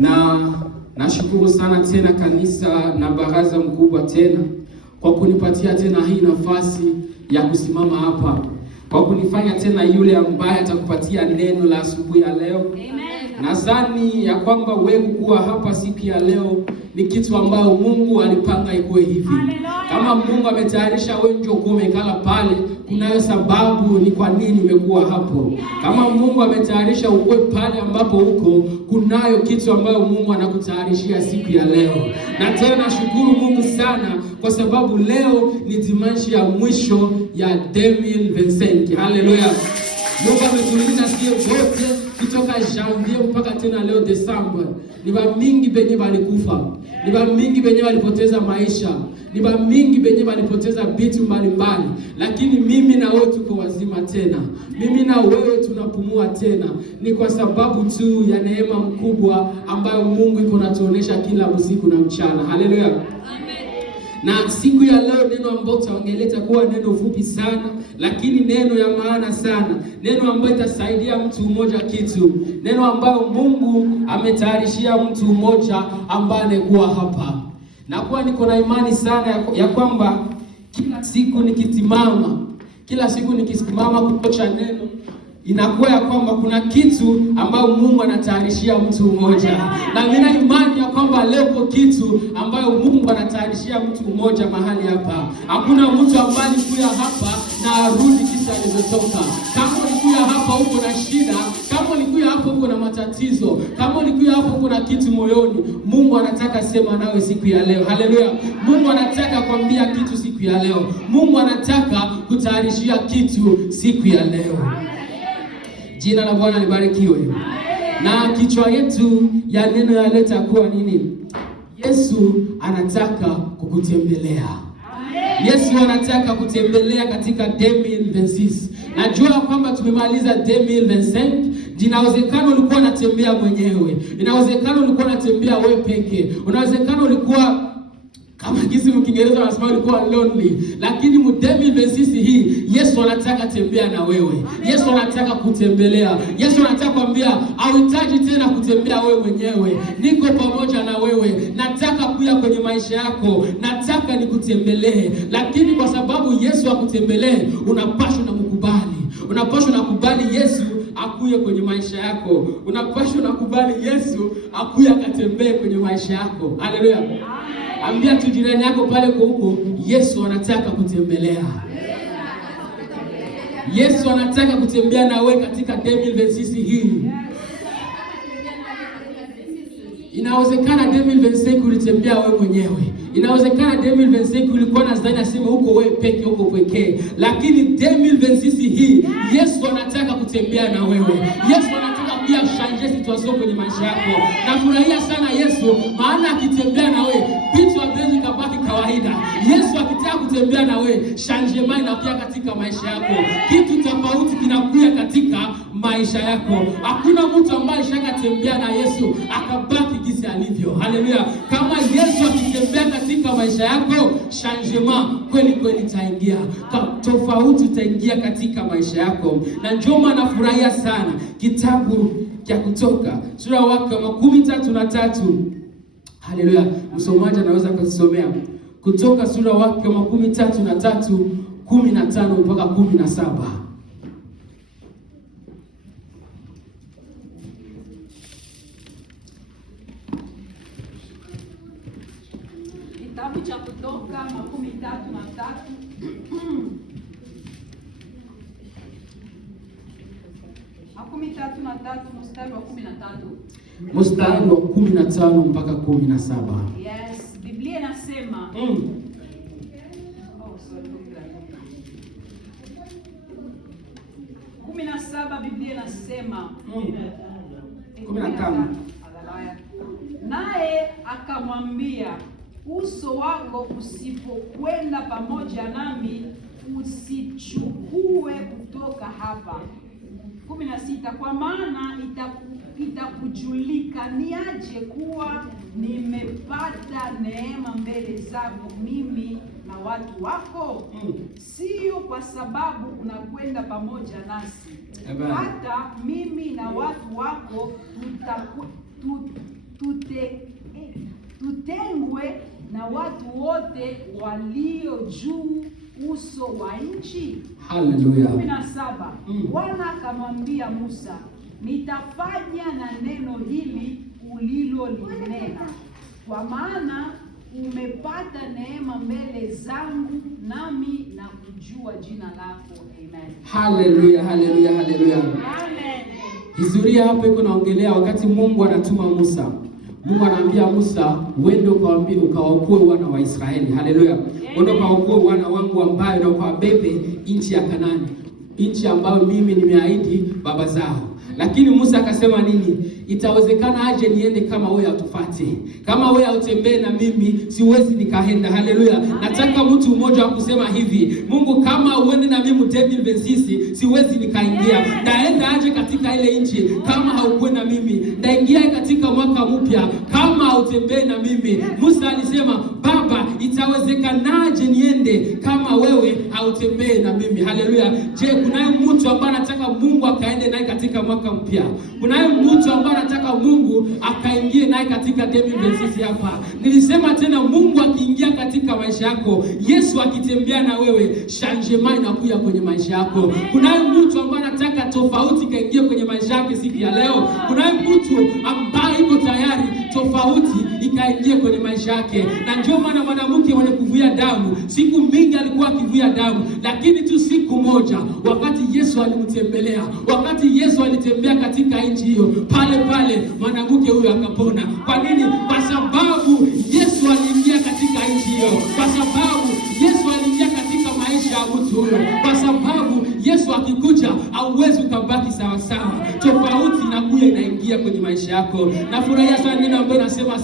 Na nashukuru sana tena kanisa na baraza mkubwa tena kwa kunipatia tena hii nafasi ya kusimama hapa, kwa kunifanya tena yule ambaye atakupatia neno la asubuhi ya leo. Amen. Nadhani ya kwamba wewe kuwa hapa siku ya leo ni kitu ambayo Mungu alipanga ikuwe hivi. Kama Mungu ametayarisha wewe ndio umekala pale, kunayo sababu ni kwa nini umekuwa hapo. Kama Mungu ametayarisha uwe pale ambapo uko, kunayo kitu ambayo Mungu anakutayarishia siku ya leo. Na tena shukuru Mungu sana kwa sababu leo ni dimanche ya mwisho ya 2025. Haleluya. Mungu ametulinda sie wote kutoka Janvier mpaka tena leo Desemba. Ni ba mingi benye walikufa. Ni ba mingi benye walipoteza maisha. Ni ba mingi benye walipoteza vitu mbalimbali. Lakini mimi na wewe tuko wazima tena. Mimi na wewe tunapumua tena. Ni kwa sababu tu ya neema mkubwa ambayo Mungu iko natuonesha kila usiku na mchana. Haleluya. Na siku ya leo neno ambalo tutaongelea kuwa neno fupi sana, lakini neno ya maana sana. Neno ambalo itasaidia mtu mmoja kitu. Neno ambalo Mungu ametayarishia mtu mmoja ambaye anakuwa hapa. Na kwa niko na imani sana ya kwamba kila siku nikisimama kukocha neno, inakuwa ya kwamba kuna kitu ambayo Mungu anatayarishia mtu mmoja. Na nina imani ya kwamba leo kitu ambayo Mungu anatayarishia mtu mmoja mahali hapa. Hakuna mtu ambaye alikuja hapa na arudi kisa alizotoka. Kama ulikuja hapa uko na shida, kama ulikuja hapa uko na matatizo, kama ulikuja hapa uko na kitu moyoni, Mungu anataka sema nawe siku ya leo. Haleluya. Mungu anataka kwambia kitu siku ya leo. Mungu anataka kutayarishia kitu siku ya leo. Jina la Bwana libarikiwe. Na kichwa yetu ya neno ya leta kuwa nini? Yesu anataka kukutembelea. Yesu anataka kutembelea katika 2026. Najua kwamba tumemaliza 2025. Inawezekana ulikuwa unatembea mwenyewe. Inawezekana ulikuwa unatembea wewe peke. Inawezekana ulikuwa kama kisi Kiingereza wanasema ulikuwa lonely, lakini mu 2026 hii Yesu anataka tembea na wewe. Yesu anataka kutembelea. Yesu anataka kwambia hauhitaji tena kutembea wewe mwenyewe. Niko pamoja na wewe. Nataka kuja kwenye maisha yako. Nataka nikutembelee. Lakini kwa sababu Yesu akutembelee, unapaswa na kukubali. Unapaswa na kukubali Yesu akuye kwenye maisha yako. Unapaswa na kukubali Yesu akuye akatembee kwenye maisha yako. Haleluya. Ambia tu jirani yako pale kwa huko, Yesu anataka kutembelea. Yesu anataka kutembea na wewe katika 2026 hii. Inawezekana 2025 ulitembea wewe mwenyewe. Inawezekana 2025 ulikuwa na zani nasema huko wewe peke huko pekee. Lakini 2026 hii Yesu anataka kutembea na wewe. Yesu anataka pia kushanje situation kwenye maisha yako. Nafurahia sana Yesu, maana akitembea na wewe vitu haviwezi kubaki kawaida. Yesu akitaka kutembea na wewe, changement inakuja katika maisha yako. Kitu tofauti kinakuja katika maisha yako. Hakuna mtu ambaye shakatembea na Yesu akabaki jinsi alivyo. Haleluya. Kama Yesu akitembea katika maisha yako, changement kweli itaingia. Tofauti itaingia katika maisha yako. Na ndio maana nafurahia sana kitabu cha Kutoka sura wake 33. Haleluya. Msomaji anaweza kusomea Kutoka sura wake 33 15 mpaka 17. Kitabu cha Kutoka 33 mstari wa 13. Mstari wa 15 mpaka 17. Yes, Biblia inasema 17, Biblia inasema 15. Naye akamwambia, uso wako usipokwenda pamoja nami, usichukue kutoka hapa. 16, kwa maana itakujulikaniaje kuwa nimepata neema mbele zako mimi na watu wako? Sio kwa sababu unakwenda pamoja nasi, hata mimi na watu wako tutengwe na watu wote walio juu uso wa nchi? Haleluya. 17. Bwana akamwambia Musa, nitafanya na neno hili ulilolinena, kwa maana umepata neema mbele zangu, nami na kujua jina lako. Amen. Haleluya, haleluya, haleluya. Amen. Historia hapa iko naongelea wakati Mungu anatuma Musa. Mungu anaambia Musa, uende ukawaokoe wana wa Israeli. Haleluya. Uende ukawaokoe wana wangu ambao na ukawabebe nchi ya Kanaani, nchi ambayo mimi nimeahidi baba zao. Lakini Musa akasema nini? Itawezekana aje niende kama wewe hautufuate? Kama wewe hautembee na mimi, siwezi nikaenda. Haleluya. Nataka mtu mmoja wa kusema hivi, Mungu kama uende na mimi 2026, siwezi nikaingia. Naenda aje katika ile nchi kama haukwenda mimi? Naingia katika mwaka mpya kama hautembee na mimi. Musa alisema, Baba, itawezekanaje niende kama wewe hautembee na mimi? Haleluya. Je, kunaye mtu ambaye anataka Mungu akaende naye katika mwaka mpya? Kunaye mtu ambaye anataka Mungu akaingie naye katika 2026 hapa? Nilisema tena, Mungu akiingia katika maisha yako, Yesu akitembea na wewe, changement inakuja kwenye maisha yako. Kunaye mtu ambaye anataka tofauti kaingie kwenye maisha yake siku ya leo? Kunaye mtu ambaye iko tayari tofauti ikaingie kwenye maisha yake? Na ndio maana mwanamke mwenye kuvuja damu siku mingi alikuwa akivuja damu, lakini tu siku moja wakati Yesu alimtembelea, wakati Yesu alitembea katika nchi hiyo, pale mwanamke huyo akapona. Kwa nini? Kwa sababu Yesu aliingia katika nchi hiyo, kwa sababu Yesu aliingia katika maisha ya mtu huyo, kwa sababu Yesu akikuja hauwezi ukabaki sawa sawa, tofauti inakuja inaingia kwenye maisha yako. Nafurahia sana neno ambalo nasema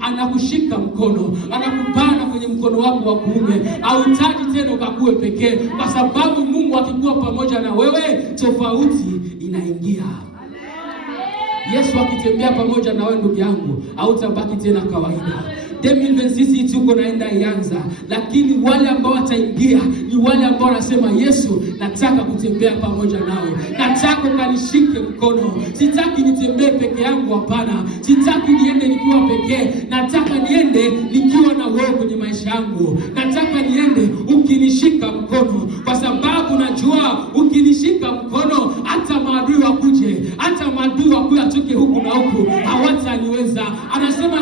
anakushika mkono, anakupanda kwenye mkono wako wa kuume. Hauhitaji tena ukakue pekee, kwa sababu Mungu akikuwa pamoja na wewe, tofauti inaingia. Yesu akitembea pamoja na wewe, ndugu yangu, hautabaki tena kawaida. 2026 tuko naenda ianza, lakini wale ambao wataingia ni wale ambao wanasema, Yesu, nataka kutembea pamoja nawe, nataka ukanishike mkono. Sitaki nitembee peke yangu, hapana. Sitaki niende nikiwa pekee, nataka niende nikiwa na wewe kwenye maisha yangu. Nataka niende ukinishika mkono, kwa sababu najua ukinishika mkono, hata maadui wakuje, hata maadui wakuje atoke huku na huku, hawataniweza. Anasema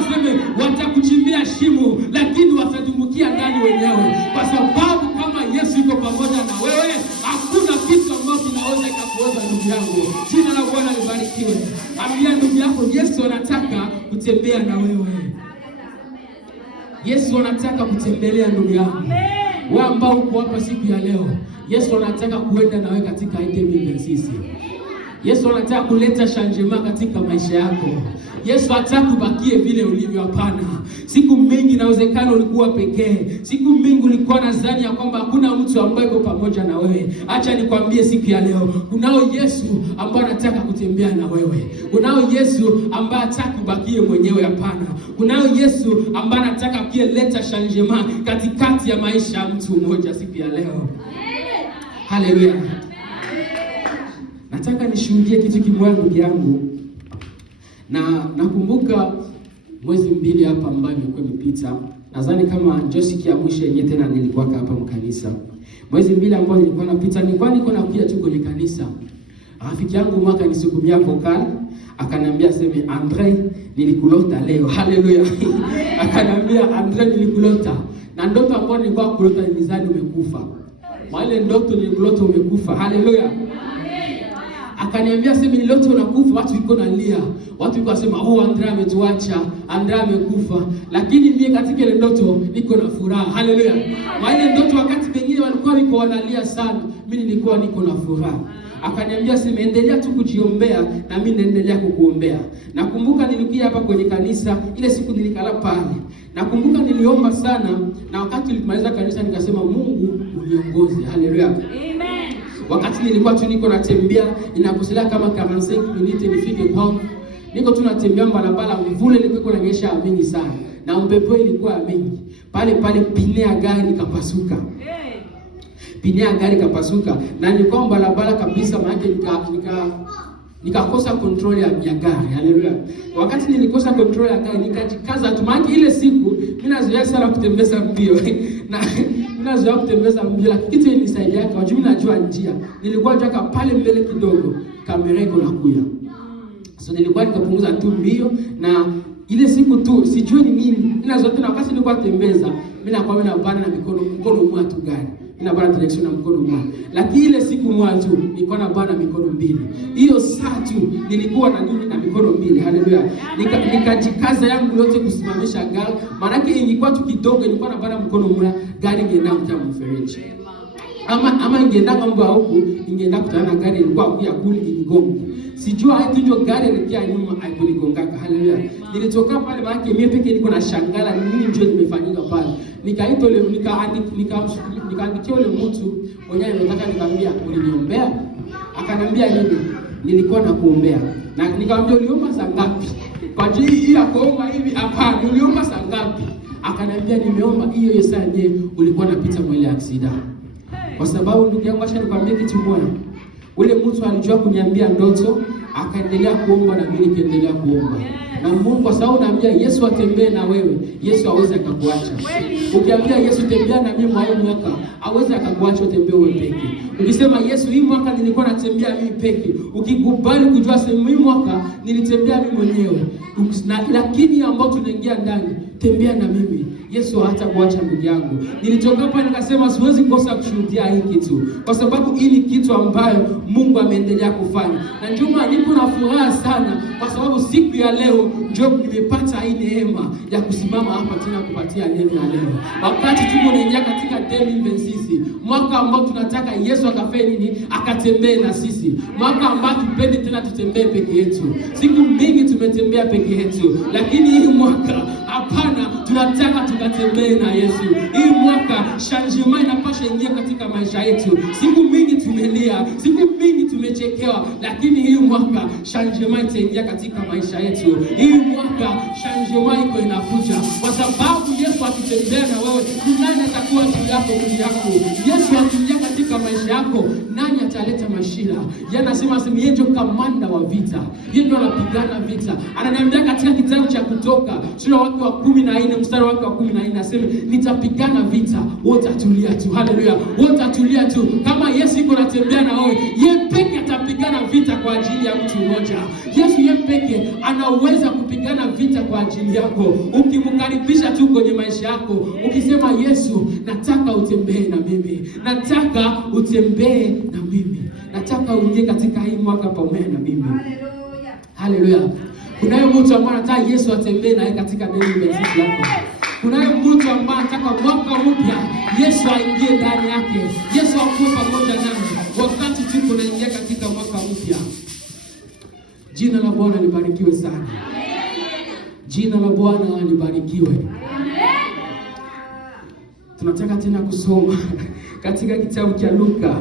watakuchimbia shimo, lakini watadumukia ndani wenyewe, kwa sababu kama Yesu yuko pamoja na wewe, hakuna kitu ambacho kinaweza kukuoza. Ndugu yangu, jina la Bwana libarikiwe. Ambia ndugu yako, Yesu anataka kutembea na wewe. Yesu anataka kutembelea ndugu yangu. Wewe ambao uko hapa siku ya leo, Yesu anataka kuenda na wewe katika 2026. Yesu anataka kuleta changement katika maisha yako. Yesu hataki kubakie vile ulivyo, hapana. Siku mingi inawezekana ulikuwa pekee. Siku mingi ulikuwa nadhani ya kwamba hakuna mtu ambaye yuko pamoja na wewe. Acha nikwambie siku ya leo, kunao Yesu ambaye anataka kutembea na wewe. Kunao Yesu ambaye hataki kubakie mwenyewe, hapana. Kunao Yesu ambaye anataka kuleta changement katikati ya maisha ya mtu mmoja siku ya leo. Haleluya. Nataka nishuhudie kitu kimoja ndugu yangu. Na nakumbuka mwezi mbili hapa ambayo imekuwa imepita. Nadhani kama Josiki ya mwisho yenyewe tena nilikuwa hapa mkanisa. Mwezi mbili ambao nilikuwa napita, niko nakuja tu kwenye kanisa. Rafiki yangu mwaka nisukumia vokali, akaniambia Andre, nilikulota leo. Haleluya. Akaniambia Andre, nilikulota. Na ndoto ambayo nilikuwa kulota nilizani umekufa. Wale ndoto nilikulota umekufa. Haleluya. Akaniambia niliota unakufa, watu wiko nalia. Watu wiko wasema, Andre ametuacha, Andre amekufa. Lakini mimi katika ile ndoto niko na furaha. Haleluya. Wale ndoto wakati pengine walikuwa wiko wanalia sana, mimi nilikuwa niko na furaha. Akaniambia endelea tu kujiombea na mimi naendelea kukuombea. Nakumbuka nilikuja hapa kwenye kanisa, ile siku nilikala pale. Nakumbuka niliomba sana, na wakati nilimaliza kanisa nikasema, Mungu uniongoze. Haleluya. Amen. Wakati nilikuwa tu niko natembea, inakuselea kama 45 minutes nifike kwangu. Niko tu natembea barabara, mvule ilikuwa inanyesha mingi sana na upepo ilikuwa mingi. Pale pine ya gari ikapasuka. Pine ya gari ikapasuka na nilikuwa barabara kabisa, maana nikakosa control ya gari. Haleluya. Wakati nilikosa control ya gari, nikajikaza tu, maana ile siku mimi nazoea sana kutembeza mbio na mimi nazoea kutembeza mbio, lakini kitu ilinisaidia kwa juu najua njia. Nilikuwa nataka pale mbele kidogo kamera iko nakuja. So nilikuwa nikapunguza tu mbio, na ile siku tu sijui ni nini. Mimi nazoea na wakati nilikuwa natembeza, mimi nakuwa nabana na mkono mmoja tu gari. Ninabana direction na mkono mmoja. Lakini ile siku mwanzo nilikuwa nabana mikono mbili. Hiyo saa tu nilikuwa na nini na mikono mbili. Haleluya. Nikajikaza yangu yote kusimamisha gari. Maana yake ingekuwa tu kidogo nilikuwa nabana mkono mmoja, gari ingeenda kwa mfereji. Ama ingeenda mambo huko, ingeenda kutana na gari ilikuwa kuja kuli kigongo. Sijua hata ndio gari ilikia nyuma haikunigonga. Haleluya. Nilitoka pale maana mimi pekee niko na shangala nini ndio nimefanyika pale. Nikaita ile nikaandikia yule mtu mwenyewe nataka nikamwambia uliniombea? Akaniambia nini? Nilikuwa nakuombea. Na nikamwambia uliomba saa ngapi? Kwa ajili hii ya kuomba hivi hapana, uliomba saa ngapi? Akaniambia nimeomba hiyo saa yenyewe ulikuwa unapita mwele accident. Kwa sababu ndugu yangu acha nikwambie kitu moja. Ule mtu alijua kuniambia ndoto, akaendelea kuomba na mimi nikaendelea kuomba. Na Mungu kwa sababu naambia Yesu atembee na wewe, Yesu hawezi akakuacha. Ukiambia Yesu tembea na mimi mwaka, hawezi akakuacha utembee wewe peke. Ukisema Yesu hii mwaka nilikuwa natembea mimi peke, ukikubali kujua sema hii mwaka nilitembea mimi mwenyewe. Lakini ambao tunaingia ndani, tembea na mimi. Yesu hata kuacha ndugu yangu. Nilitoka hapa nikasema siwezi kosa kushuhudia hii kitu. Kwa sababu hii ni kitu ambayo Mungu ameendelea kufanya. Na ndio maana niko na furaha sana kwa sababu siku ya leo ndio nimepata hii neema ya kusimama hapa tena kupatia neno la leo. Wakati tuko tunaingia katika 2026, mwaka ambao tunataka Yesu akafanye nini? Akatembee na sisi. Mwaka ambao tupendi tena tutembee peke yetu. Siku mingi tumetembea peke yetu, lakini hii mwaka hapana, tunataka tukatembee na Yesu. Hii mwaka changement inapaswa ingia katika maisha yetu. Siku mingi tumelia, siku mingi tumechekewa, lakini hii mwaka changement itaingia katika maisha yetu. Hii mwaka changement iko inakuja kwa sababu Yesu akitembea na wewe, nani atakuwa juu yako mwili yako? Yesu akiingia katika maisha yako, nani ataleta mashira? Yeye anasema yeye ndio kamanda wa vita. Yeye ndio anapigana vita. Ananiambia katika kitabu cha Kutoka sura wa 14 mstari wa 14 anasema nitapigana vita, wote atulia tu. Haleluya. Wote atulia tu. Kama Yesu yuko anatembea na wewe, yeye pekee atapigana vita kwa ajili ya mtu mmoja. Yesu yeye pekee anaweza kupigana vita kwa ajili yako. Ukimkaribisha tu kwenye maisha yako, ukisema Yesu, nataka utembee na mimi. Nataka utembee na mimi. Nataka uingie katika hii mwaka pamoja na mimi. Haleluya. Haleluya. Kunayo mtu ambaye anataka Yesu atembee naye katika neno la sisi yako. Kunayo mtu ambaye anataka mwaka mpya Yesu aingie ndani yake. Yesu akuwe pamoja naye wakati tu tunaingia katika mwaka mpya. Jina la Bwana libarikiwe sana. Jina la Bwana libarikiwe. Tunataka tena kusoma katika kitabu cha Luka.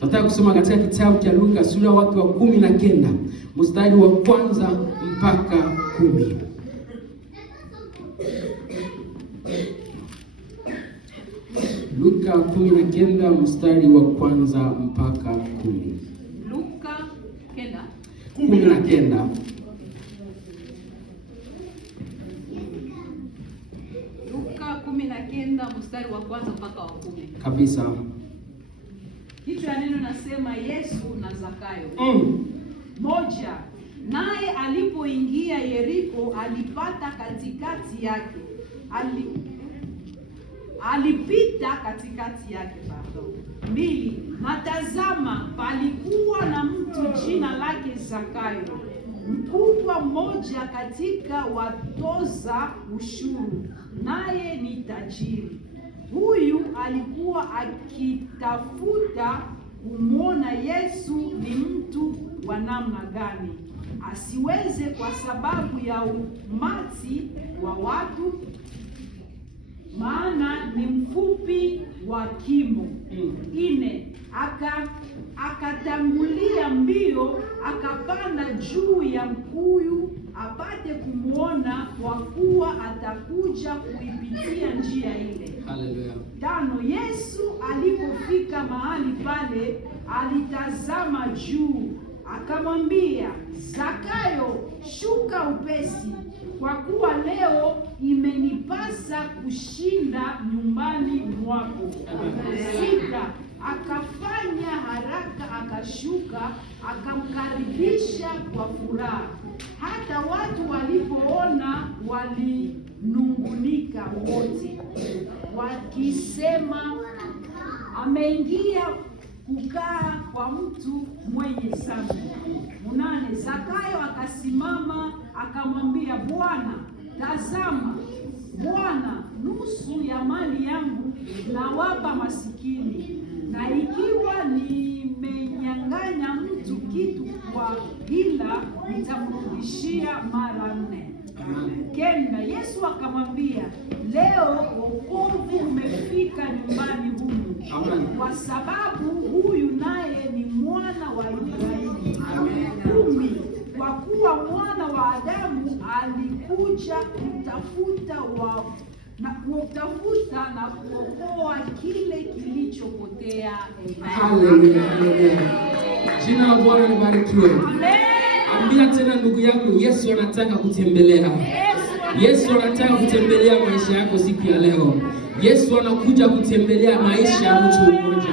Tunataka kusoma katika kitabu cha Luka sura wa 19 mstari wa 1 mpaka 10. Luka 19 mstari wa 1 mpaka 10. Luka 19. Luka 19 mstari wa 1 mpaka wa 10. Kabisa. Kichwa ya neno nasema Yesu na Zakayo. Moja, naye alipoingia Yeriko alipata katikati yake. Alipita katikati yake. Mbili, natazama palikuwa na mtu jina lake Zakayo, mkubwa mmoja katika watoza ushuru, naye ni tajiri. Huyu alikuwa akitafuta kumwona Yesu ni mtu wa namna gani, asiweze kwa sababu ya umati wa watu, maana ni mfupi wa kimo. Ine, akatangulia mbio, akapanda juu ya mkuyu apate kumwona, kwa kuwa atakuja kuipitia njia ile. Haleluya. Tano, Yesu alipofika mahali pale, alitazama juu, akamwambia, Zakayo, shuka upesi, kwa kuwa leo imenipasa kushinda nyumbani mwako. 6, akafanya haraka, akashuka, akamkaribisha kwa furaha. Hata watu walipoona walinungunika wote, wakisema, ameingia kukaa kwa mtu mwenye dhambi. 8, Zakayo akasimama akamwambia, Bwana, tazama Bwana, nusu ya mali yangu nawapa masikini, na ikiwa nimenyang'anya mtu kitu kwa hila, nitamrudishia mara 4. 9, Yesu akamwambia, leo wokovu umefika nyumbani humu, kwa sababu huyu naye ni mwana wa Ibrahimu. 10, kwa kuwa mwana wa Adamu alikuja kutafuta na kuokoa kile kilichopotea. Haleluya. Jina la Bwana libarikiwe. Ambia tena ndugu yako, Yesu anataka kutembelea. Yesu anataka kutembelea maisha yako siku ya leo. Yesu anakuja kutembelea maisha ya mtu mmoja.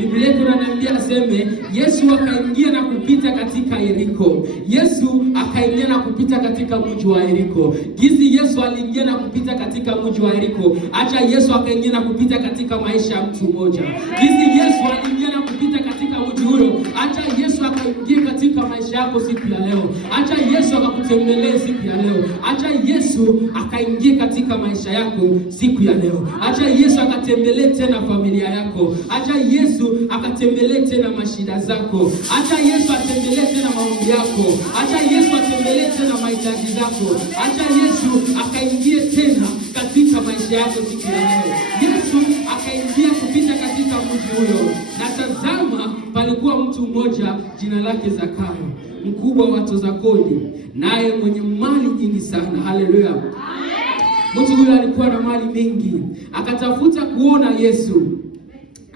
Biblia inaniambia aseme Yesu akaingia na kupita katika Yeriko. Yesu akaingia na kupita katika mji wa Yeriko. Gizi Yesu aliingia na kupita katika mji wa Yeriko. Acha Yesu akaingia na kupita katika maisha ya mtu mmoja. Gizi Yesu aliingia na kupita katika mji huo. Acha Yesu akaingia katika maisha yako siku ya leo. Acha Yesu akakutembelee siku ya leo. Acha Yesu akaingia katika maisha yako siku ya leo. Acha Yesu akatembelee tena familia yako. Acha Yesu akatembelee tena mashida zako. Acha Yesu atembelee tena maombi yako. Acha Yesu atembelee tena mahitaji zako. Acha Yesu akaingie tena katika maisha yako siku ya leo. Yesu akaingia kupita katika mji huyo. Na tazama, palikuwa mtu mmoja jina lake Zakayo, mkubwa wa watoza kodi, naye mwenye mali nyingi sana. Haleluya. Mtu huyo alikuwa na mali mingi. Akatafuta kuona Yesu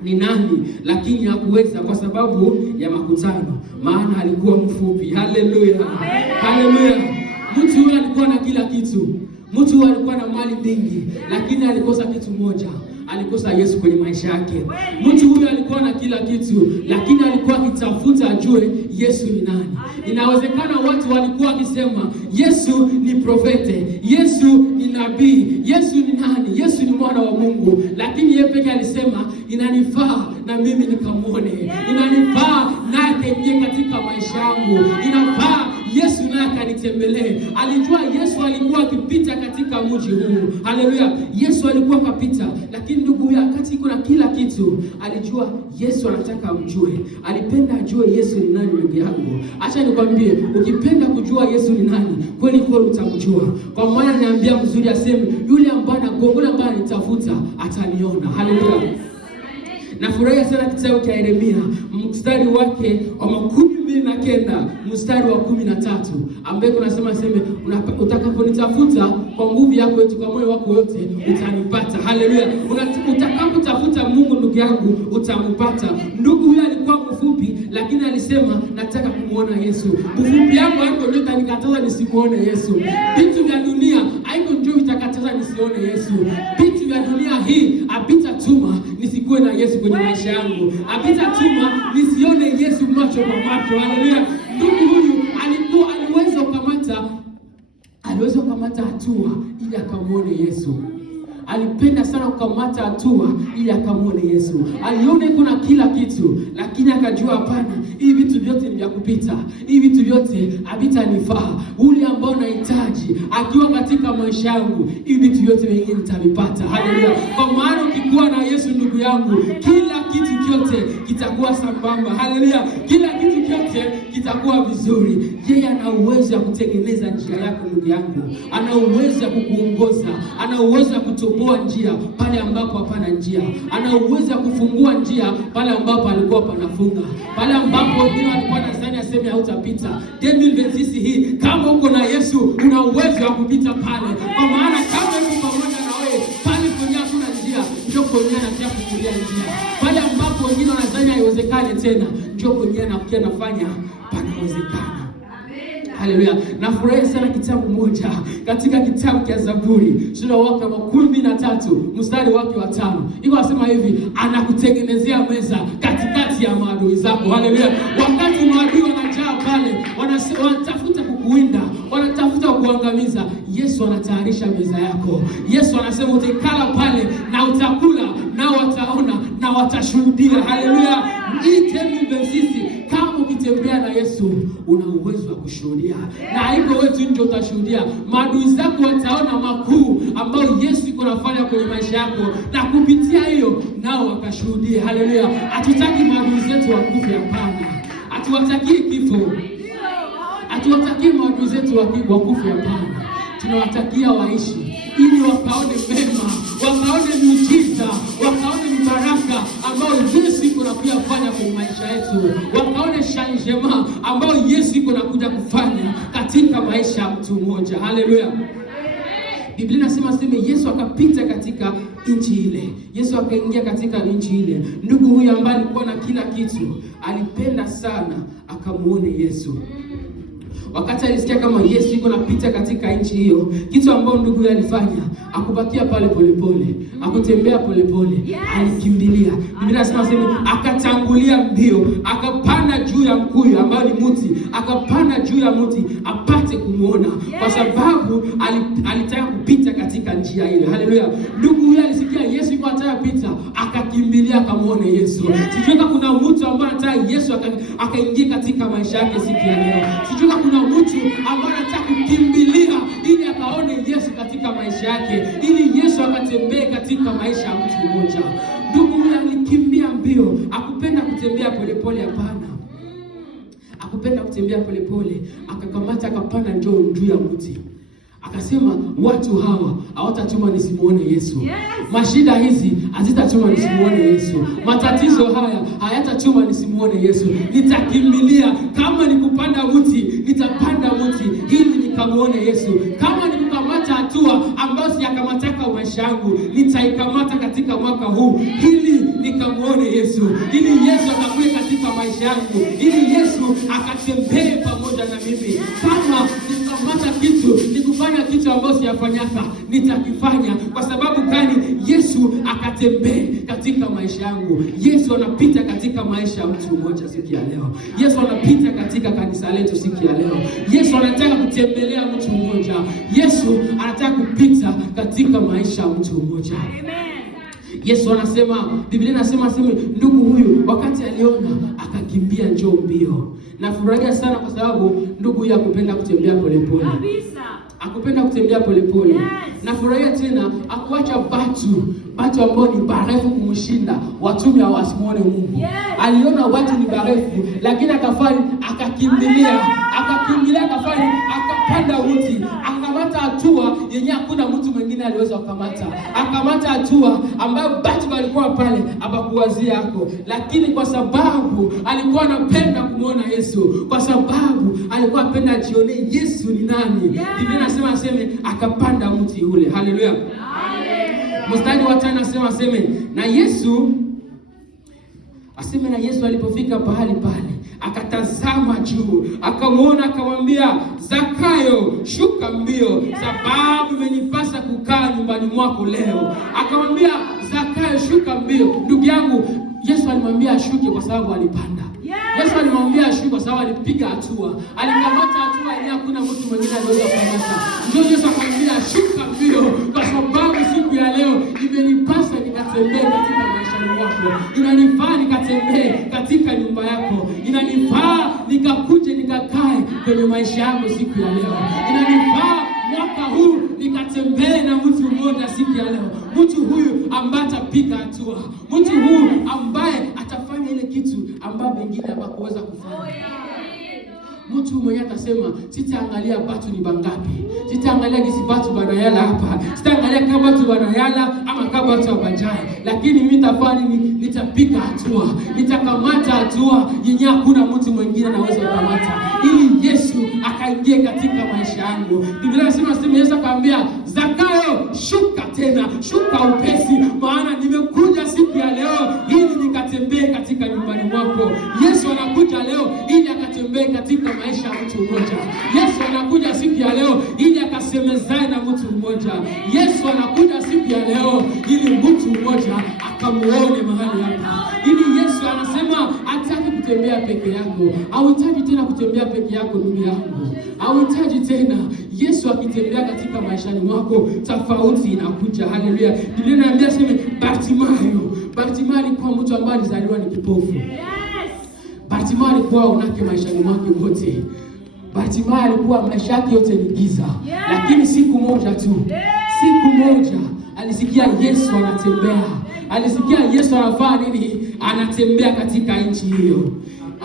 ni nani, lakini hakuweza kwa sababu ya makutano, maana alikuwa mfupi. Haleluya. Haleluya. Mtu huyo alikuwa na kila kitu. Mtu huyo alikuwa na mali mingi, lakini alikosa kitu moja. Alikosa Yesu kwenye maisha yake. Mtu huyo alikuwa na kila kitu, lakini alikuwa akitafuta ajue Yesu ni nani. Inawezekana watu walikuwa wakisema Yesu ni profete, Yesu ni nabii, Yesu ni nani, Yesu ni mwana wa Mungu, lakini yeye pekee alisema inanifaa na mimi nikamwone, inanifaa naye akaingie katika maisha yangu, inafaa Yesu naye akanitembelee. Alijua Yesu alikuwa akipita katika mji huu. Haleluya. Yesu alikuwa akapita, lakini ndugu huyu wakati kuna kila kitu, alijua Yesu anataka amjue. Alipenda ajue Yesu ni nani. Ndugu yangu, acha nikwambie, ukipenda kujua Yesu ni nani, kweli kweli utamjua. Kwa maana niambia mzuri aseme, yule ambaye anagonga, ambaye anitafuta ataniona. Haleluya. Nafurahia sana kitabu cha Yeremia mstari wake wa 29 mstari wa 13 ambaye kunasema sema utakaponitafuta kwa nguvu yako yote, kwa moyo wako wote utanipata. Haleluya. Utakapotafuta Mungu ndugu yangu utampata. Ndugu huyu alikuwa mfupi, lakini alisema nataka kumuona Yesu. Ufupi yangu haiko ndio itanikataza nisimuone Yesu. Vitu vya dunia haiko ndio vitakataza nisione Yesu. Vitu vya dunia hii apita tuma nisikuwe na Yesu kwenye maisha yangu. Apita tuma nisione Yesu macho kwa macho. Haleluya. Ndugu huyu aliweza kukamata hatua ili akamuone Yesu. Alipenda sana kukamata hatua ili akamuone Yesu. Aliona kuna kila kitu, lakini akajua hapana, hivi vitu vyote ni vya kupita. Hivi vitu vyote havitanifaa. Ule ambao nahitaji akiwa katika maisha yangu, hivi vitu vyote vingine nitavipata. Haleluya. Kwa maana ukikuwa na Yesu ndugu yangu, kila kitu kyote kitakuwa sambamba. Haleluya. Kila kitu kyote kitakuwa vizuri. Yeye ana uwezo wa kutengeneza njia yako ndugu yangu. Ana uwezo wa kukuongoza. Ana uwezo wa kutoboa njia pale ambapo hapana njia. Ana uwezo wa kufungua njia pale ambapo alikuwa panafunga. Pale ambapo wengine walikuwa nadhani aseme hautapita. 2026 hii kama uko na Yesu una uwezo wa kupita pale. Kwa maana kama uko pamoja na wewe pale kwenye hakuna njia, njoo kwenye anatia kukulia njia. Pale ambapo wengine wanadhani haiwezekani tena, njoo kwenye anakuja nafanya pana inawezekana. Haleluya. Nafurahi sana kitabu moja katika kitabu cha Zaburi sura wake wa 13 mstari wake wa 5. Iko nasema hivi, anakutengenezea meza katikati ya maadui zako. Haleluya. Wakati maadui wanajaa pale, wanatafuta kukuinda, wanatafuta kukuangamiza, Yesu anatayarisha meza yako. Yesu anasema utakala pale na utakula na wataona na watashuhudia. Haleluya. Hii temu sisi kama ukitembea na Yesu una uwezo wa kushuhudia. Na haiko wewe tu ndio utashuhudia. Maadui zako wataona makuu ambayo Yesu iko nafanya kwenye maisha yako, na kupitia hiyo nao wakashuhudia. Haleluya. Hatutaki maadui zetu wakufe, hapana. Hatuwataki kifo. Hatuwataki maadui zetu wakufe, hapana. Tunawatakia waishi ili wakaone mema, wakaone miujiza, wakaone baraka ambayo Yesu iko nakuja kufanya kwa maisha yetu, wakaone changement ambayo Yesu iko nakuja kufanya katika maisha ya mtu mmoja. Haleluya. Biblia inasema Yesu akapita katika nchi ile. Yesu akaingia katika nchi ile. Ndugu huyu ambaye alikuwa na kila kitu, alipenda sana akamuone Yesu. Wakati alisikia kama Yesu yuko napita katika nchi hiyo, kitu ambao ndugu yule alifanya, akubakia pale polepole, akutembea polepole, alikimbilia. Biblia inasema akatangulia mbio, akapanda juu ya mkuyu ambao ni mti, akapanda juu ya mti apate kumuona, kwa sababu alitaka kupita katika njia ile. Haleluya. Ndugu yule alisikia Yesu yuko anataka kupita, akakimbilia akamuone Yesu. Sijui kama kuna mtu ambaye anataka Yesu akaingia katika maisha yake siku ya leo. Sijui kama kuna mtu ambaye anataka kukimbilia ili akaone Yesu katika maisha yake, ili Yesu akatembee katika maisha ya mtu mmoja. Ndugu yule alikimbia mbio, akupenda kutembea polepole, hapana. Akupenda kutembea polepole, akakamata akapanda juu ya mti. Akasema watu hawa hawatatuma nisimuone Yesu. Yes. Mashida hizi hazitatuma nisimuone Yesu. Matatizo haya hayatatuma nisimuone Yesu. Nitakimbilia, kama ni kupanda mti, nitapanda mti ili nikamuone Yesu. Kama ni kukamata hatua ambayo sijakamataka maisha yangu, nitaikamata katika mwaka huu ili nikamuone Yesu. Ili Yesu akakuwe katika maisha yangu, ili Yesu akatembee pamoja na mimi. Kama nikamata kitu, nikufanya kitu ambacho sijafanyaka, nitakifanya. Kwa sababu gani? Yesu akatembee katika maisha yangu. Yesu anapita katika maisha ya mtu mmoja siku ya leo. Yesu anapita katika kanisa letu siku ya leo. Yesu anataka kutembelea mtu mmoja. Yesu anataka kupita katika maisha ya mtu mmoja. Amen. Yesu anasema, Biblia inasema ndugu huyu wakati aliona akakimbia njoo mbio. Nafurahia sana kwa sababu ndugu huyu akupenda kutembea polepole. Kabisa. Akupenda kutembea polepole. Yes. Nafurahia tena akuacha watu ambao ni barefu kumshinda, watume wasimuone Mungu. Yes. Aliona watu ni barefu, lakini akakimbilia akapanda mti, akamata hatua yenye hakuna mtu mwingine aliweza kukamata. Akamata hatua ambayo watu walikuwa pale abakuwazia yako, lakini kwa sababu alikuwa anapenda kumuona Yesu, kwa sababu alikuwa anapenda ajione Yesu ni nani. Biblia inasema akapanda mti ule. Haleluya. Mstari wa 5 aseme na Yesu alipofika pahali pale, akatazama juu, akamuona, akamwambia Zakayo, shuka mbio, sababu imenipasa kukaa nyumbani mwako leo. Akamwambia Zakayo, shuka mbio. Ndugu yangu, Yesu alimwambia ashuke kwa sababu alipanda. Yesu alimwambia ashuke kwa sababu alipiga hatua. Alikamata hatua ile hakuna mtu mwingine anaweza kukamata. Ndio Yesu akamwambia shuka mbio, kwa sababu siku ya leo imenipasa nikatembee katika maisha yako. Inanifaa nikatembee katika nyumba yako. Inanifaa nikakuje nikakae kwenye maisha yako siku ya leo. Inanifaa mwaka huu nikatembee na mtu mmoja siku ya leo. Mtu huyu ambaye atapiga hatua. Mtu huyu ambaye atafanya ile kitu ambayo wengine hawakuweza kufanya. Mtu mwenye atasema sitaangalia watu ni bangapi. Sitaangalia jinsi watu banayala hapa. Sitaangalia kama watu banayala ama kama watu wabajai. Lakini mimi nitafanya nini? Nitapiga hatua. Nitakamata hatua yenye hakuna mtu mwingine anaweza kukamata. Ili Yesu akaingie katika maisha yangu. Biblia inasema Yesu akamwambia Zakayo, shuka tena, shuka upesi, maana nimekuja siku ya leo ili nikatembee katika nyumbani mwako. Yesu anakuja leo ili akatembee katika katika maisha ya mtu mmoja. Yesu anakuja siku ya leo ili akasemezane na mtu mmoja. Yesu anakuja siku ya leo ili mtu mmoja akamuone mahali hapa. Ili Yesu anasema hataki kutembea peke yako. Hauhitaji tena kutembea peke yako ndugu yangu. Hauhitaji tena. Yesu akitembea katika maishani mwako, tofauti inakuja. Haleluya. Biblia inaniambia sema Bartimayo alikuwa mtu ambaye alizaliwa ni kipofu. Bartimayo alikuwa unake maishani mwake wote. Bartimayo alikuwa maisha yake yote ni giza. Lakini siku moja alisikia Yesu anatembea. Alisikia Yesu anafanya nini? Anatembea katika nchi hiyo.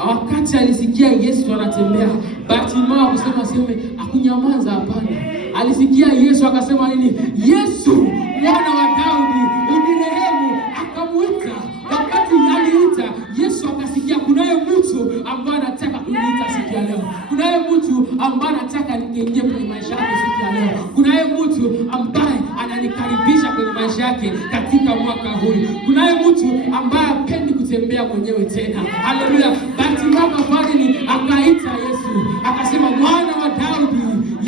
Wakati alisikia Yesu anatembea, Bartimayo kusema akunyamaza, hapana. Alisikia Yesu akasema nini? Yesu, mwana wa Daudi, unirehemu. Akamuita. Wakati aliita, Yesu akasikia kunaye mtu ambaye anataka kuniita siku ya leo. Kunaye mtu ambaye anataka niingie kwenye maisha yake siku ya leo. Kunaye mtu ambaye ananikaribisha kwenye maisha yake katika mwaka huu. Kunaye mtu ambaye hapendi kutembea mwenyewe tena. Haleluya. Bartimayo akafanya nini? Akaita Yesu. Akasema, mwana wa Daudi,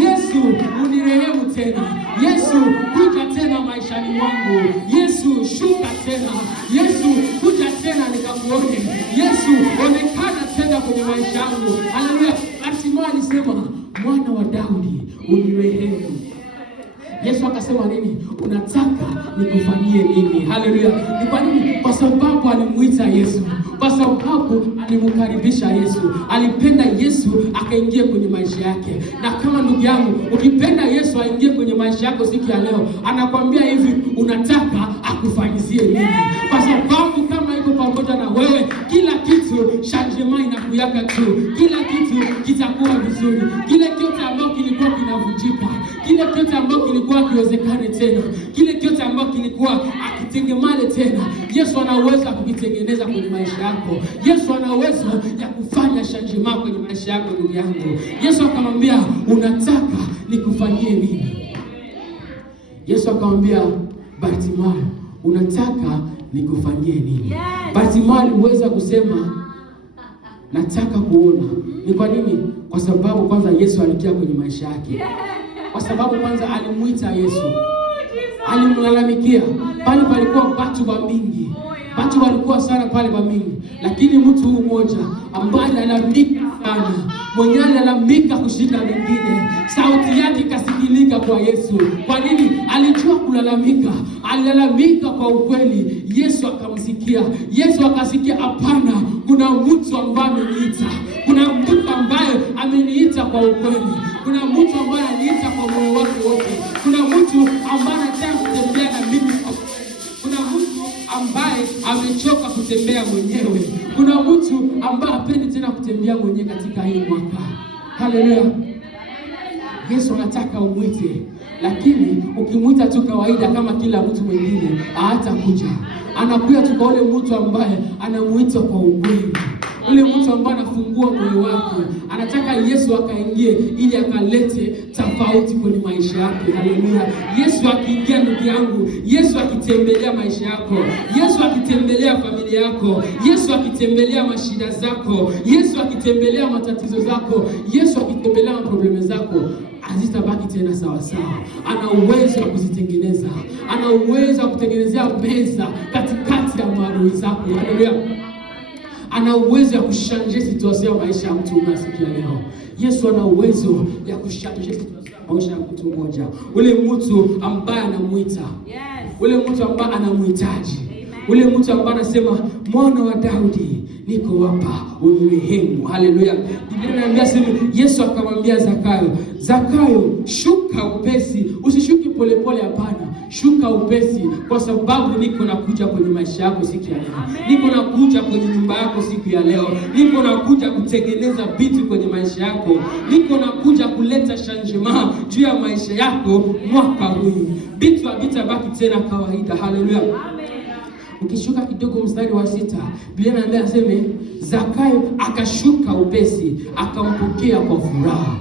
Yesu, unirehemu tena. Yesu, kuja tena maishani mwangu. Yesu, shuka tena. Yesu, kuja tena nikakuone. Yesu, onekana tena kwenye maisha yangu. Haleluya. Bartimayo alisema, mwana wa Daudi, unirehemu. Yesu akasema nini? Unataka nikufanyie nini? Haleluya. Ni kwa nini? Kwa sababu alimuita Yesu. Kwa sababu alimkaribisha Yesu. Alipenda Yesu akaingia kwenye maisha yake. Na kama ndugu yangu, ukipenda Yesu aingie kwenye maisha yako siku ya leo, anakuambia hivi, unataka akufanyizie nini? Kwa sababu kama iko pamoja na wewe, kila kitu changement inakuyaka tu. Kila kitu kitakuwa vizuri. Kile kitu ambacho kilikuwa kinavunjika, kile kitu ambacho kilikuwa kiwezekane tena, kile kitu ambacho kilikuwa akitengemane tena, Yesu ana uwezo wa kukitengeneza kwenye maisha yako. Yesu ana uwezo ya kufanya changement kwenye maisha yako ndugu yangu. Yesu akamwambia, unataka nikufanyie nini? Yesu akamwambia Bartimayo, unataka nikufanyie nini? Bartimayo aliweza kusema nataka kuona. Ni kwa nini? Kwa sababu kwanza Yesu alikia kwenye maisha yake. Kwa sababu kwanza alimuita Yesu. Alimlalamikia. Pale palikuwa watu wa mingi. Watu walikuwa sana pale wa mingi. Lakini mtu mmoja ambaye analalamika sana, mwenye analalamika kushinda wengine, sauti yake kasikilika kwa Yesu. Kwa nini? Alijua kulalamika. Alilalamika kwa ukweli. Yesu akamsikia. Yesu akasikia, hapana, kuna mtu ambaye ameniita. Kuna mtu ambaye ameniita kwa ukweli. Kuna mtu ambaye ananiita kwa moyo wake wote. Kuna mtu ambaye anataka kutembea na mimi. Kuna mtu ambaye amechoka kutembea mwenyewe. Kuna mtu ambaye hapendi tena kutembea mwenyewe katika hii mwaka. Haleluya. Yesu anataka umwite, lakini ukimwita tu kawaida kama kila mtu mwingine hatakuja. Anakuja tu kwa ule mtu ambaye anamuita kwa ukweli. Ule mtu ambaye anafungua moyo wake, anataka Yesu akaingie ili akalete tofauti kwenye maisha yake. Haleluya. Yesu akiingia ndugu yangu, Yesu akitembelea maisha yako, Yesu akitembelea familia yako, Yesu akitembelea mashida zako, Yesu akitembelea matatizo zako, Yesu akitembelea problemu zako, hazitabaki tena sawa sawa. Ana uwezo wa kuzitengeneza. Ana uwezo wa kutengenezea meza katikati ya maadui zako. Haleluya. Ana uwezo ya kushanje situation ya maisha ya mtu unasikia leo. Yesu ana uwezo ya kushanje situation ya maisha ya mtu mmoja. Ule mtu ambaye anamuita. Ule mtu ambaye anamhitaji. Ule mtu ambaye anasema, mwana wa Daudi, niko hapa, unirehemu. Haleluya. Biblia inaniambia sema Yesu akamwambia Zakayo, Zakayo, shuka upesi. Usishuke polepole, hapana. Shuka upesi, kwa sababu niko nakuja kwenye maisha yako siku ya leo. Niko nakuja kwenye nyumba yako siku ya leo. Niko nakuja kutengeneza vitu kwenye maisha yako. Niko nakuja kuleta changement juu ya maisha yako mwaka huu. Vitu havitabaki tena kawaida. Haleluya. Ukishuka kidogo mstari wa 6, Biblia inasema Zakayo akashuka upesi, akampokea kwa furaha.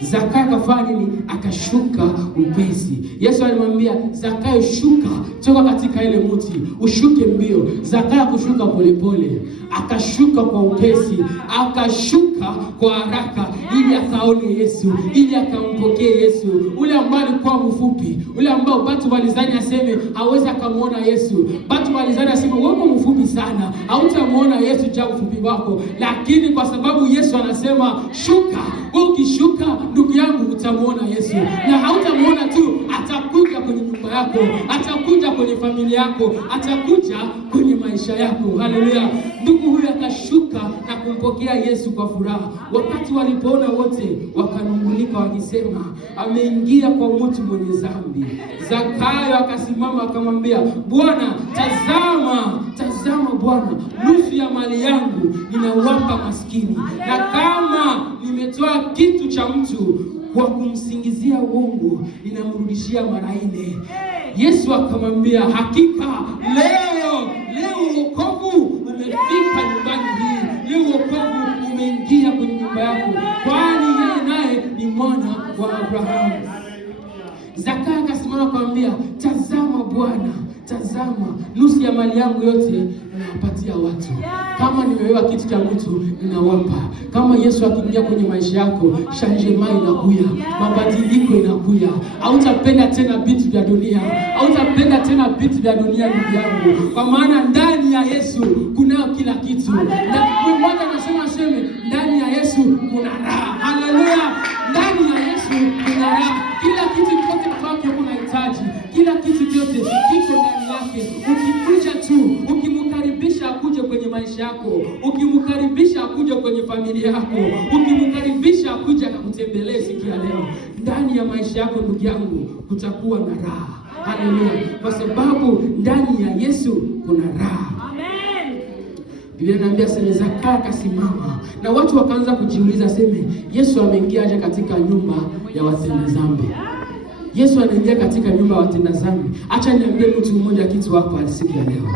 Zakayo akafanya nini? Akashuka upesi. Yesu alimwambia, Zakayo, shuka toka katika ile mti, ushuke mbio. Zakayo kushuka polepole, akashuka kwa upesi, akashuka kwa haraka, ili akaone Yesu, ili akampokee Yesu. Ule ambaye alikuwa mfupi, ule ambao watu walizani aseme hawezi akamuona Yesu, watu walizani aseme wewe mfupi sana, hautamuona Yesu cha ufupi wako. Lakini kwa sababu Yesu anasema shuka, wewe ukishuka ndugu yangu utamuona Yesu, na hautamuona tu, atakuja kwenye nyumba yako, atakuja kwenye familia yako, atakuja kwenye maisha yako. Haleluya! Ndugu huyu akashuka na kumpokea Yesu kwa furaha. Wakati walipoona wote wakanungulika wakisema, ameingia kwa mtu mwenye dhambi. Zakayo akasimama akamwambia, Bwana, tazama Bwana, nusu ya mali yangu ninawapa maskini, na kama nimetoa kitu cha mtu kwa kumsingizia uongo, ninamrudishia mara 4. Yesu akamwambia, hakika leo wokovu umefika nyumbani hii, leo wokovu umeingia kwenye nyumba yako, kwani yeye naye ni mwana wa Abrahamu. Zakayo akasimama akamwambia, tazama Bwana, nusu ya mali yangu yote ninawapatia watu. Kama nimewewa kitu cha mtu ninawapa. Kama Yesu akiingia kwenye maisha yako, changement inakuja, mabadiliko inakuja. Hautapenda tena vitu vya dunia, hautapenda tena vitu vya dunia ndugu yangu, kwa maana ndani ya Yesu kuna kila kitu. Na mmoja anasema ndani ya Yesu kuna raha. Haleluya! Ndani ya Yesu kuna raha. Kila kitu chote ambacho unahitaji, kila kitu chote kiko ndani yake. Ukikuja tu, ukimkaribisha akuje kwenye maisha yako, ukimkaribisha akuje kwenye familia yako, ukimkaribisha akuje akakutembelee siku ya leo, ndani ya maisha yako ndugu yangu kutakuwa na raha. Haleluya! Kwa sababu ndani ya Yesu kuna raha. Amen. Biblia inaambia Zakayo akasimama, na watu wakaanza kujiuliza Yesu ameingia aje katika nyumba ya watenda dhambi? Yesu anaingia katika nyumba ya watenda dhambi. Acha niambie mtu mmoja kitu hapa siku ya leo.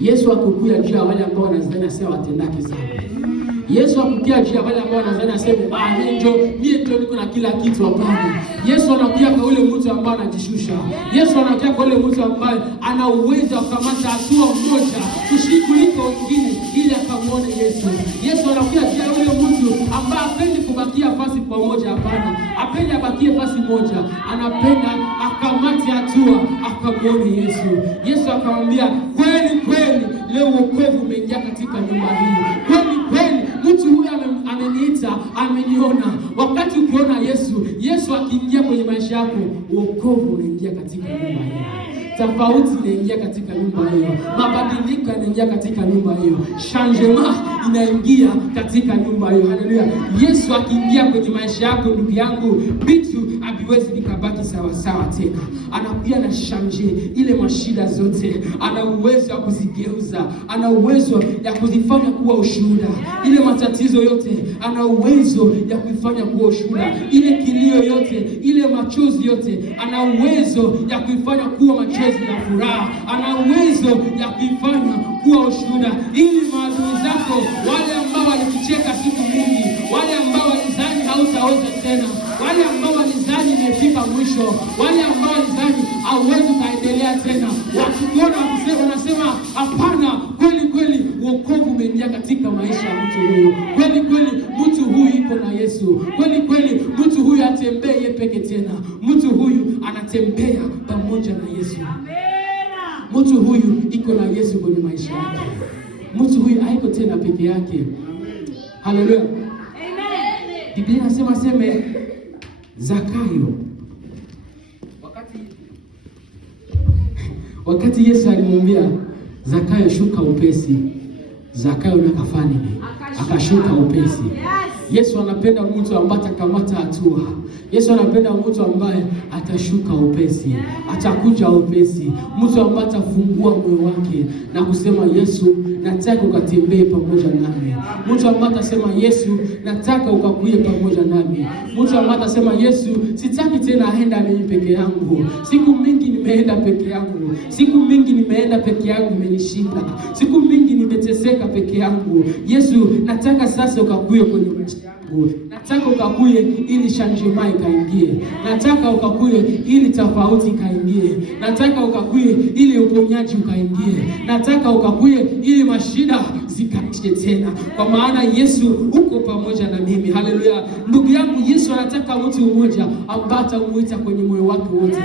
Yesu hakukuja juu ya wale ambao wanazani asema watendaki dhambi. Yesu hakukuja juu ya wale ambao wanazani asema mimi ndio niko na kila kitu. Hapana. Yesu anakuja kwa yule mtu ambaye anajishusha. Yesu anakuja kwa yule mtu ambaye ana uwezo kukamata hatua moja kuliko wengine ili akamuone Yesu. Yesu anakuja kwa yule mtu ambaye hapendi kubakia fasi pamoja. Hapana. Hapendi abakie fasi moja. Anapenda akamate hatua akamuone Yesu. Yesu akamwambia, kweli leo wokovu umeingia katika nyumba hii. Kweli mtu huyu ameniita, ameniona. Wakati ukiona Yesu akiingia kwenye maisha yako, wokovu unaingia katika nyumba hii. Tofauti inaingia katika nyumba hiyo, mabadiliko yanaingia katika nyumba hiyo, changement inaingia katika nyumba hiyo. Haleluya! Yesu akiingia kwenye maisha yako ndugu yangu, vitu haviwezi vikabaki sawa tena. Anakuja na change ile mashida zote, ana uwezo wa kuzigeuza, ana uwezo ya kuzifanya kuwa ushuhuda. Ile matatizo yote ana uwezo ya kuifanya kuwa ushuhuda. Ile kilio yote, ile machozi yote, ana uwezo ya kuifanya kuwa machozi na furaha. Ana uwezo ya kuifanya kuwa ushuhuda, ili maadui zako, wale ambao walikucheka siku nyingi, wale ambao walizani hautaweza tena, wale ambao walizani imefika mwisho, wale ambao walizani hauwezi kaendelea tena, wakiona wanasema hapana, kweli wokovu umeingia katika maisha ya mtu huyu. Kweli mtu huyu iko na Yesu. Kweli mtu huyu atembee yeye peke tena. Mtu huyu anatembea pamoja na Yesu. Mtu huyu iko na Yesu kwenye maisha yake. Mtu huyu haiko tena peke yake. Haleluya. Amen. Biblia inasema Zakayo, wakati Yesu alimwambia Zakayo shuka upesi, Zakayo nakafanya akashuka upesi. Yesu anapenda mtu ambaye atakamata hatua. Yesu anapenda mtu ambaye atashuka upesi, atakuja upesi, mtu ambaye atafungua moyo wake na kusema, Yesu, nataka ukatembee pamoja nami. Mtu ambaye atasema, Yesu, nataka ukakuye pamoja nami. Mtu ambaye atasema, Yesu, sitaki tena aenda mimi peke yangu. Siku mingi nimeenda peke yangu. Siku mingi nimeenda peke yangu, imenishinda. Siku mingi nimeteseka peke yangu. Yesu, nataka sasa ukakuye kwenye maisha yangu. nataka ukakuye ili changement ikaingie. Nataka ukakuye ili tofauti ikaingie. Nataka ukakuye ili uponyaji ukaingie. Nataka ukakuye ili mashida zikaishe tena, kwa maana Yesu uko pamoja na mimi. Haleluya. Ndugu yangu, Yesu anataka mtu mmoja ambaye atamuita kwenye moyo wake wote.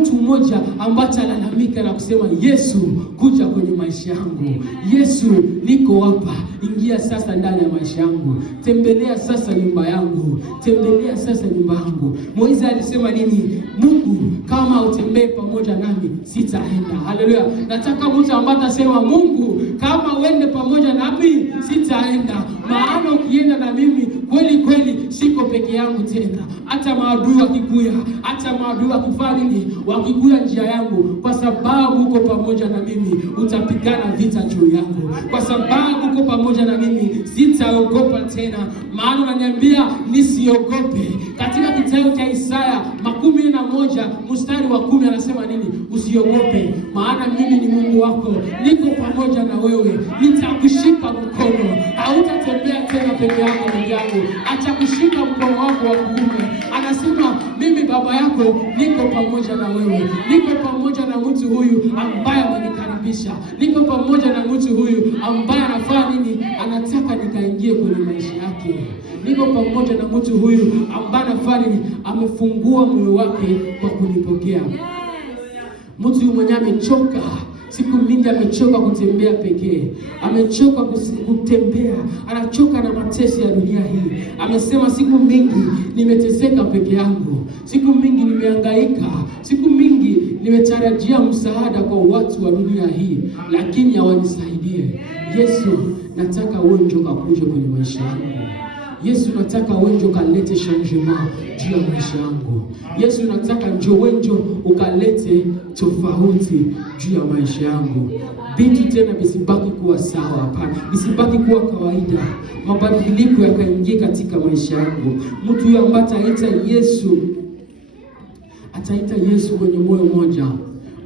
Mtu mmoja ambaye atalalamika na kusema, Yesu kuja kwenye maisha yangu. Yesu niko hapa, ingia sasa ndani ya maisha yangu. Tembelea sasa nyumba yangu. Tembelea sasa nyumba yangu. Moizi alisema nini? Mungu, kama utembee pamoja nami sitaenda. Haleluya. Nataka mtu ambaye atasema, Mungu, kama uende pamoja nami sitaenda, maana ukienda na mimi kweli kweli siko peke yangu tena. Hata maadui wakikuya, hata maadui wakifanya nini, wakikuya njia yangu, kwa sababu uko pamoja na mimi, utapigana vita juu yangu. Kwa sababu uko pamoja na mimi, sitaogopa tena, maana unaniambia nisiogope. Katika kitabu cha Isaya 11:10 anasema nini? Usiogope, maana mimi ni Mungu wako, niko pamoja na wewe, nitakushika mkono, hautatembea tena peke yako. Ndugu yangu, atakushika mkono wako wa kuume. Anasema, mimi baba yako niko pamoja na wewe, niko pamoja na mtu huyu ambaye amenikaribisha, niko pamoja na mtu huyu ambaye anafanya nini, anataka nikaingie kwenye maisha yake. Niko pamoja na mtu huyu ambaye anafanya nini, amefungua moyo wake kwa kunipokea. Mtu huyu mwenye amechoka siku mingi, amechoka kutembea pekee, amechoka kutembea, anachoka na mateso ya dunia hii. Amesema, siku mingi nimeteseka peke yangu, siku mingi nimehangaika, siku mingi nimetarajia msaada kwa watu wa dunia hii, lakini hawanisaidie. Yesu, nataka wewe njoo ukuje kwenye maisha yangu. Yesu, nataka wewe njoo ukalete changement juu ya maisha yangu. Yesu, nataka njoo ukalete tofauti juu ya maisha yangu. Vitu tena visibaki kuwa sawa, hapana, visibaki kuwa kawaida. Mabadiliko yakaingia katika maisha yangu. Mtu huyo ambaye ataita Yesu kwenye moyo mmoja,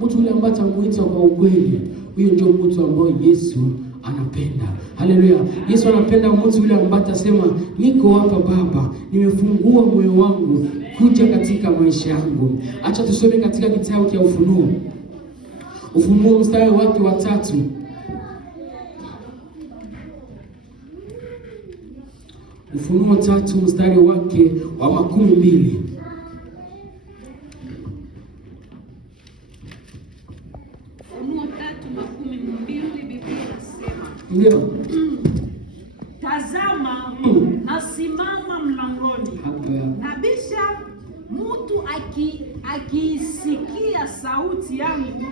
mtu yule ambaye atamuita kwa ukweli, huyo ndio mtu ambaye Yesu anapenda. Haleluya. Yesu anapenda mtu yule ambaye atasema, niko hapa Baba, nimefungua moyo wangu kuja katika maisha yangu. Acha tusome katika kitabu cha Ufunuo mstari wake wa 3. Ufunuo 3 mstari wake wa 12. Ndio. Tazama, nasimama mlangoni nabisha, mtu akisikia sauti yangu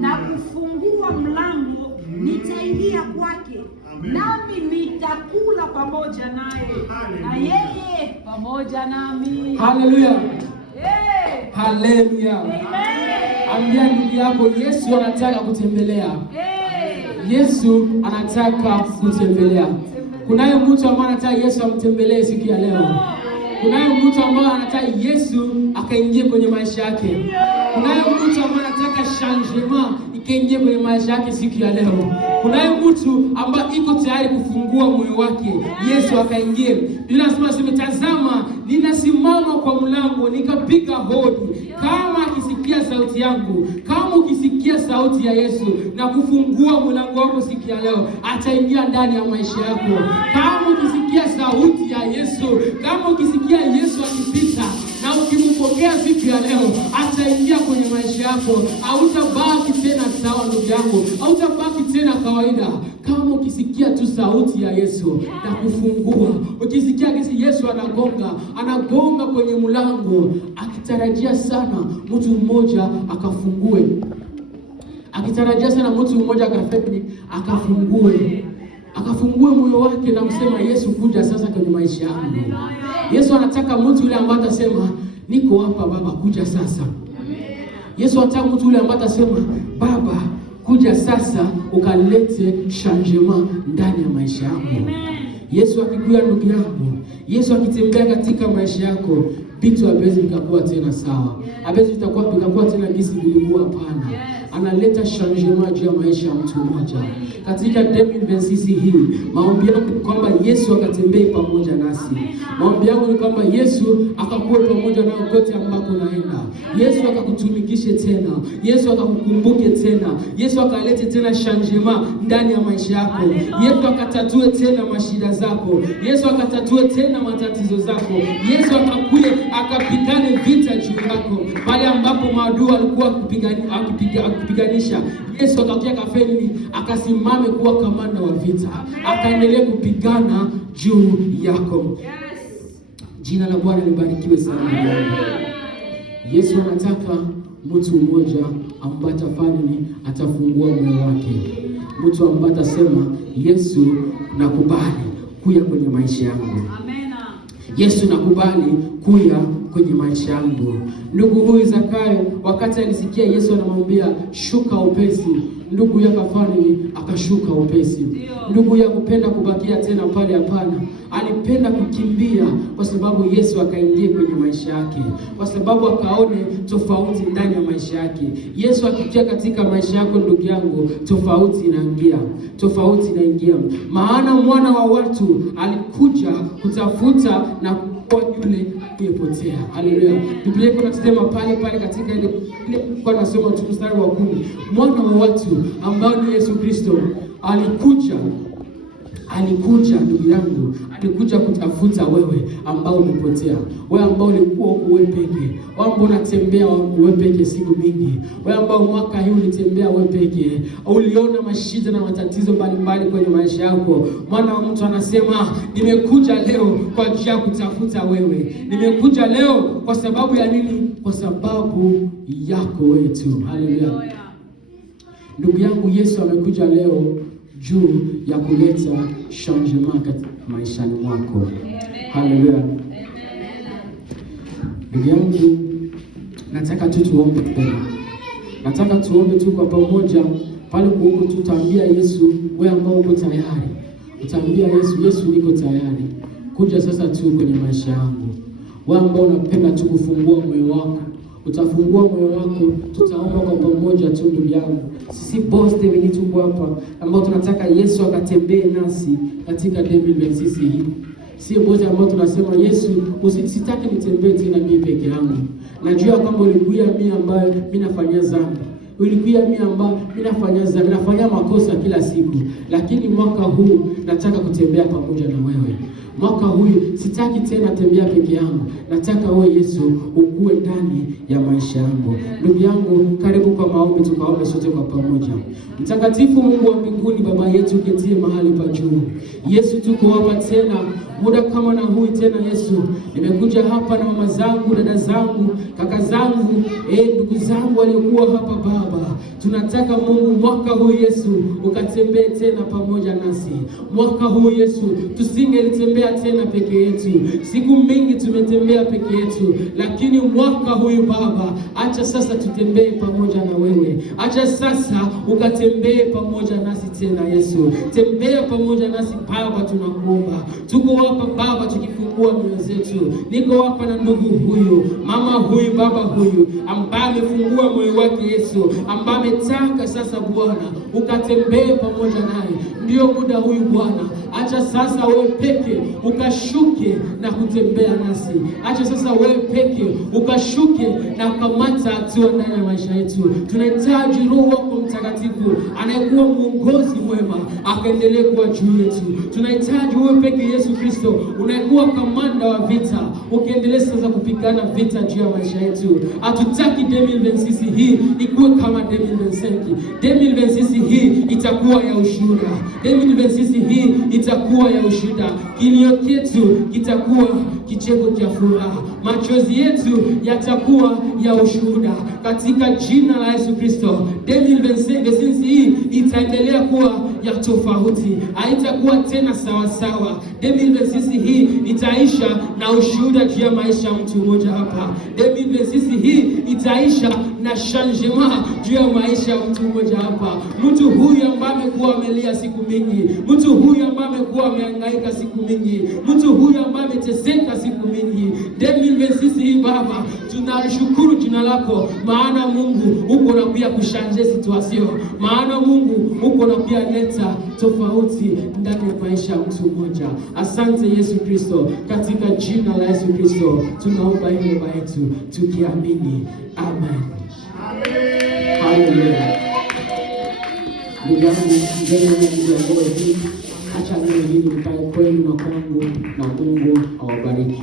na kufungua mlango, nitaingia kwake, nami nitakula pamoja naye, na yeye pamoja nami. Haleluya. Haleluya. Ambia ndugu yako, Yesu anataka kutembelea. Yesu anataka kutembelea. Kunaye mtu ambaye anataka Yesu amtembelee siku ya leo. Kunaye mtu ambaye anataka Yesu akaingie kwenye maisha yake. Kunaye mtu ambaye anataka changement ikaingie kwenye maisha yake siku ya leo. Kunaye mtu ambaye iko tayari kufungua moyo wake, Yesu akaingie. Biblia inasema, tazama, ninasimama kwa mlango nikapiga hodi. Kama akisikia sauti yangu, kama ukisikia sauti ya Yesu na kufungua mlango wako siku ya leo, ataingia ndani ya maisha yako. Kama ukisikia sauti ya Yesu, kama ukisikia Yesu akipita na ukimpokea siku ya leo, ataingia kwenye maisha yako. Hautabaki tena sawa ndugu yangu, hautabaki tena kawaida. Kama ukisikia tu sauti ya Yesu na kufungua, ukisikia Yesu anagonga kwenye mlango, akitarajia sana mtu mmoja akafungue, akitarajia sana mtu mmoja akafungue moyo wake na kusema, Yesu kuja sasa kwenye maisha yangu. Yesu anataka mtu yule ambaye atasema, niko hapa Baba, kuja sasa. Yesu anataka mtu yule ambaye atasema, Baba, kuja sasa ukalete changement ndani ya maisha yangu. Yesu akikuja ndugu yangu, Yesu akitembea katika maisha yako, vitu haviwezi vikakuwa tena sawa, haviwezi vikakuwa tena jinsi vilikuwa. Hapana, analeta changement juu ya maisha ya mtu mmoja. Katika 2026 hii, maombi yangu ni kwamba Yesu akatembee pamoja nasi. Maombi yangu ni kwamba Yesu akakuwe pamoja na kote ambako naenda. Yesu akakutumikishe tena. Yesu akakukumbuke tena. Yesu akalete tena changement ndani ya maisha yako. Yesu akatatue tena mashida zako. Yesu akatatue tena matatizo zako. Yesu akakuye akapigane vita juu yako. Pale ambapo maadui walikuwa kupiganisha, Yesu akakuja kafeni, akasimame kuwa kamanda wa vita. Akaendelea kupigana juu yako. Jina la Bwana libarikiwe sana. Yesu anataka mtu mmoja ambaye atafungua moyo wake. Mtu ambaye atasema, Yesu nakubali kuja kwenye maisha yangu. Yesu nakubali kuja kwenye maisha yangu. Ndugu huyu Zakayo, wakati alisikia Yesu anamwambia shuka upesi, ndugu yake akashuka upesi. Ndugu yake kupenda kubakia tena pale, hapana. Alipenda kukimbia kwa sababu Yesu akaingia kwenye maisha yake, kwa sababu akaone tofauti ndani ya maisha yake. Yesu akikia katika maisha yako, ndugu yangu, tofauti inaingia. Maana mwana wa watu alikuja kutafuta na kuokoa yule aliyepotea. Haleluya. Biblia inasema pale katika ile kwa nasoma tu mstari wa 10. Mwana wa watu ambao ni Yesu Kristo alikuja ndugu yangu, alikuja kutafuta wewe ambao umepotea, wewe ambao ulikuwa uwe peke, wewe ambao unatembea uwe peke siku mingi, wewe ambao mwaka huu ulitembea uwe peke, uliona mashida na matatizo mbalimbali kwenye maisha yako. Mwana wa mtu anasema, nimekuja leo kwa ajili ya kutafuta wewe. Nimekuja leo kwa sababu ya nini? Kwa sababu yako wewe tu. Haleluya. Ndugu yangu, Yesu amekuja leo juu ya kuleta changement katika maishani mwako. Haleluya. Ndugu yangu, nataka tu tuombe tena. Nataka tuombe tu kwa pamoja. Pale huko tutaambia Yesu, wewe ambao uko tayari, utaambia Yesu, Yesu niko tayari. Kuja sasa tu kwenye maisha yangu. Wewe ambao unapenda tu kufungua moyo wako, utafungua moyo wako, tutaomba kwa pamoja tu ndugu yangu. Sisi boste wenye tuko hapa ambao tunataka Yesu akatembee nasi katika 2026 hii. Si boste ambao tunasema Yesu, usitaki nitembee tena mimi peke yangu. Najua kama ulikuja mimi ambaye mimi nafanya dhambi. Ulikuja mimi ambaye mimi nafanya makosa kila siku, lakini mwaka huu nataka kutembea pamoja na wewe. Mwaka huu sitaki tena tembea peke yangu. Nataka wewe Yesu ukue ndani ya maisha yangu. Ndugu yangu, karibu kwa maombi, tukaombe sote kwa pamoja. Mtakatifu Mungu wa mbinguni, Baba yetu uketie mahali pa juu. Yesu, tuko hapa tena muda kama na huu tena. Yesu, nimekuja hapa na mama zangu, dada zangu, kaka zangu, ndugu zangu waliokuwa hapa Baba. Tunataka Mungu mwaka huu Yesu ukatembee tena pamoja nasi. Mwaka huu Yesu tusingelitembea tena peke yetu. Siku mingi tumetembea peke yetu, lakini mwaka huu Baba, acha sasa tutembee pamoja na wewe. Acha sasa ukatembee pamoja nasi tena Yesu. Tembea pamoja nasi Baba, tunakuomba. Tuko hapa Baba tukifungua mioyo zetu. Niko hapa na ndugu huyu, mama huyu, baba huyu ambaye amefungua moyo wake Yesu, ambaye ametaka sasa Bwana ukatembee pamoja naye. Ndio muda huyu Bwana, acha sasa wewe peke ukashuke na kutembea nasi. Acha sasa wewe peke ukashuke na kukamata hatua ndani ya maisha yetu. Tunahitaji Roho wako Mtakatifu anayekuwa mwongozi mwema akaendelee kuwa juu yetu. Tunahitaji wewe peke Yesu Kristo unayekuwa kamanda wa vita, ukiendelea sasa kupigana vita juu ya maisha yetu. Hatutaki 2026 hii ikuwe kama 2025. 2026 hii itakuwa ya ushuhuda. 2026 hii itakuwa ya ushuhuda. Kilio chetu kitakuwa kicheko cha furaha. Machozi yetu yatakuwa ya ushuhuda katika jina la Yesu Kristo. 2026 hii itaendelea kuwa ya tofauti. Haitakuwa tena sawa sawa. 2026 hii itaisha na ushuhuda juu ya maisha ya mtu mmoja hapa. 2026 hii itaisha na changement juu ya maisha ya mtu mmoja hapa. Mtu huyu ambaye amekuwa amelia siku mingi, mtu huyu ambaye amekuwa amehangaika siku mingi, mtu huyu ambaye ameteseka siku mingi. 2026 hii Baba, tunashukuru jina lako, maana Mungu uko na pia kushanje situation, maana Mungu uko na pia leta tofauti ndani ya maisha ya mtu mmoja. Asante Yesu Kristo, katika jina la Yesu Kristo tunaomba hivyo Baba yetu tukiamini, amen. Haleluya. Ndugu yangu, mbele ya Mungu hii, acha neno hili likae kwenu na kwangu, na Mungu awabariki.